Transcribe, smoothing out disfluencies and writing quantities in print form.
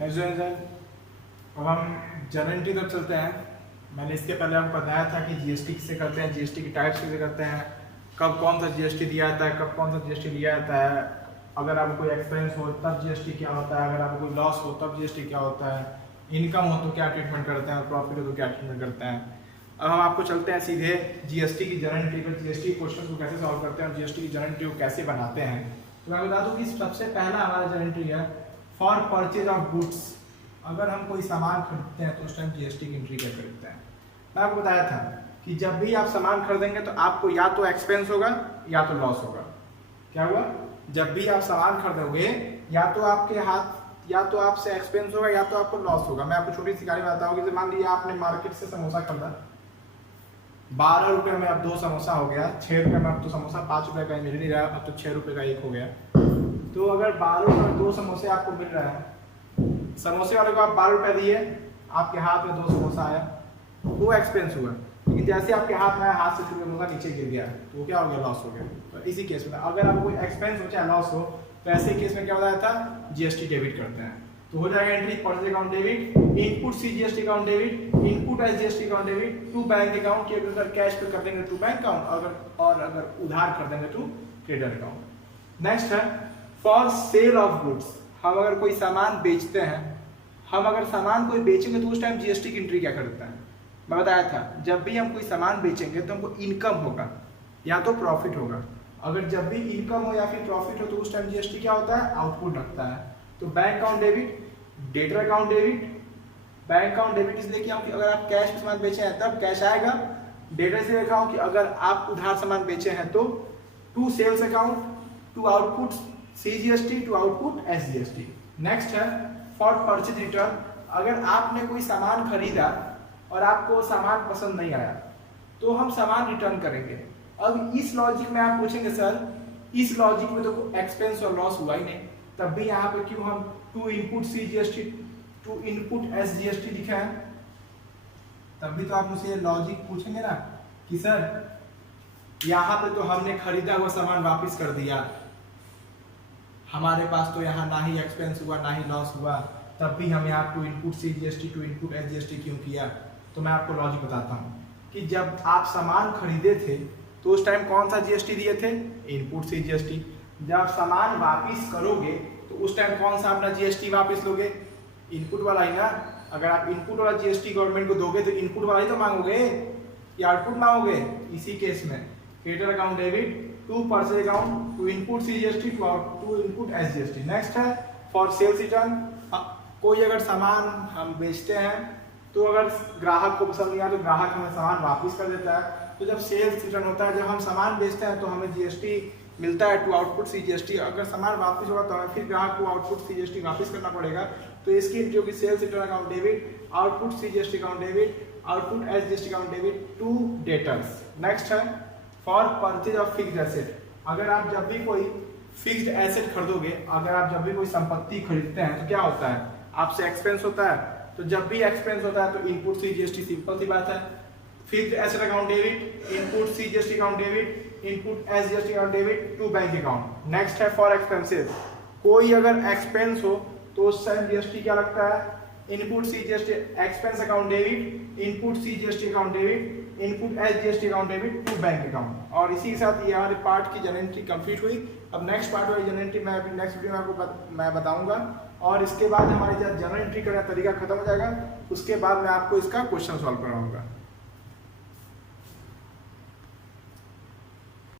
Next general, अब हम journal entry तक चलते हैं। मैंने इसके पहले आपको बताया था कि जीएसटी किससे करते हैं, जीएसटी की टाइप्स किससे करते हैं, कब कौन सा जीएसटी दिया जाता है, कब कौन सा जीएसटी लिया जाता है, अगर आपको कोई एक्सपेंस हो तब जीएसटी क्या होता है, अगर आपको कोई लॉस हो तब जीएसटी क्या होता है, इनकम हो तो क्या ट्रीटमेंट करते हैं और प्रॉफिट हो तो क्या ट्रीटमेंट करते हैं। अब हम आपको चलते हैं सीधे जीएसटी की जर्नल एंट्री पर, जीएसटी क्वेश्चन को कैसे सॉल्व करते हैं और जीएसटी की जर्नल एंट्री को कैसे बनाते हैं। तो मैं बता दूं कि सबसे पहला हमारा जर्नल एंट्री है फॉर परचेज ऑफ गुड्स। अगर हम कोई सामान खरीदते हैं तो उस टाइम जीएसटी की एंट्री क्या खरीदते हैं। मैं आपको बताया था कि जब भी आप सामान खरीदेंगे तो आपको या तो एक्सपेंस होगा या तो लॉस होगा। क्या हुआ? जब भी आप सामान खरीदोगे या तो आपके हाथ या तो आपसे एक्सपेंस होगा या तो आपको लॉस होगा। मैं आपको छोटी सी कहानी बताता हूँ कि मान लिया आपने मार्केट से समोसा खरीदा, 12 रुपये में अब 2 समोसा हो गया, 6 रुपये में अब तो समोसा 5 रुपये का ही मिल नहीं रहा, अब तो 6 रुपये का एक हो गया। तो अगर 12 रुपये में 2 समोसे आपको मिल रहा है, समोसे वाले को आप 12 रुपये दिए, आपके हाथ में 2 समोसा आया, वो एक्सपेंस हुआ। लेकिन जैसे आपके हाथ में हाथ से छूटे समोसा नीचे गिर गया तो वो क्या हो गया? लॉस हो गया। तो इसी केस में अगर आपको कोई एक्सपेंस हो चाहे लॉस हो तो ऐसे केस में क्या बताया था? जीएसटी डेबिट करते हैं। तो हो जाएगा entry purchase account debit, input C GST account debit, input S GST account debit to bank account की। अगर कैश पे कर देंगे टू बैंक अकाउंट और अगर उधार कर देंगे टू क्रेडिट अकाउंट। नेक्स्ट है फॉर सेल ऑफ गुड्स। हम अगर कोई सामान बेचते हैं, हम अगर सामान कोई बेचेंगे तो उस टाइम जीएसटी की एंट्री क्या करता है? मैं बताया था जब भी हम कोई सामान बेचेंगे तो हमको इनकम होगा या तो प्रॉफिट होगा। अगर जब भी इनकम हो या फिर प्रॉफिट हो तो उस टाइम जीएसटी क्या होता है? आउटपुट रखता है। तो bank account debit, debtor account debit. Bank account debit इसलिए कि अगर आप कैश में सामान बेचे हैं तब कैश आएगा। डेटर से लिखा हूं कि अगर आप उधार सामान बेचे हैं तो to sales account, to output CGST, to output SGST. Next है फॉर परचेज रिटर्न। अगर आपने कोई सामान खरीदा और आपको सामान पसंद नहीं आया तो हम सामान रिटर्न करेंगे। अब इस लॉजिक में आप पूछेंगे सर इस लॉजिक में तो एक्सपेंस और लॉस हुआ ही नहीं, तब भी यहाँ पे क्यों हम to input CGST to input SGST लिखा है? तब भी तो आप मुझसे लॉजिक पूछेंगे ना कि सर यहाँ पे तो हमने खरीदा हुआ सामान वापस कर दिया, हमारे पास तो यहाँ ना ही एक्सपेंस हुआ ना ही लॉस हुआ, तब भी हम यहाँ to input CGST to input SGST क्यों किया? तो मैं आपको लॉजिक बताता हूँ कि जब आप सामान खरीदे थे तो उस टाइम कौन सा जीएसटी दिए थे? Input CGST. जब सामान वापस करोगे तो उस टाइम कौन सा अपना जीएसटी वापस लोगे? इनपुट वाला ही ना। अगर आप इनपुट वाला जीएसटी गवर्नमेंट को दोगे तो इनपुट वाला ही तो मांगोगे या आउटपुट मांगोगे। इसी केस में creditor account debit to purchase account to input CGST to input SGST. Next है फॉर सेल्स रिटर्न। कोई अगर सामान हम बेचते हैं तो अगर ग्राहक को पसंद नहीं आया तो ग्राहक हमें सामान वापस कर देता है। तो जब सेल्स रिटर्न होता है, जब हम सामान बेचते हैं तो हमें जीएसटी मिलता है टू आउटपुट सीजीएसटी। अगर सामान वापस होगा तो हमें फिर ग्राहक को आउटपुट सीजीएसटी वापस करना पड़ेगा। तो इसकी जो कि sales return account debit, output CGST account debit, output SGST account debit to debtors. Next है for purchase of fixed asset. अगर आप जब भी कोई फिक्स्ड एसेट खरीदोगे, अगर आप जब भी कोई संपत्ति खरीदते हैं तो क्या होता है? आपसे एक्सपेंस होता है। तो जब भी एक्सपेंस होता है तो इनपुट सीजीएसटी, सिंपल सी बात है। Fixed asset account debit, input CGST account debit, input SGST account debit to bank account. Next है फॉर एक्सपेंसेस। कोई अगर एक्सपेंस हो तो उस टाइम जीएसटी क्या लगता है? Input CGST expense account debit, input CGST account debit, input SGST account debit to bank account. और इसी के साथ ये हमारे पार्ट की जर्नल एंट्री कंप्लीट हुई। अब नेक्स्ट पार्ट वाली जर्नल एंट्री मैं अभी नेक्स्ट वीडियो में आपको मैं बताऊंगा और इसके बाद हमारी जब जर्नल एंट्री करने का तरीका खत्म हो जाएगा उसके बाद मैं आपको इसका क्वेश्चन सॉल्व कराऊंगा।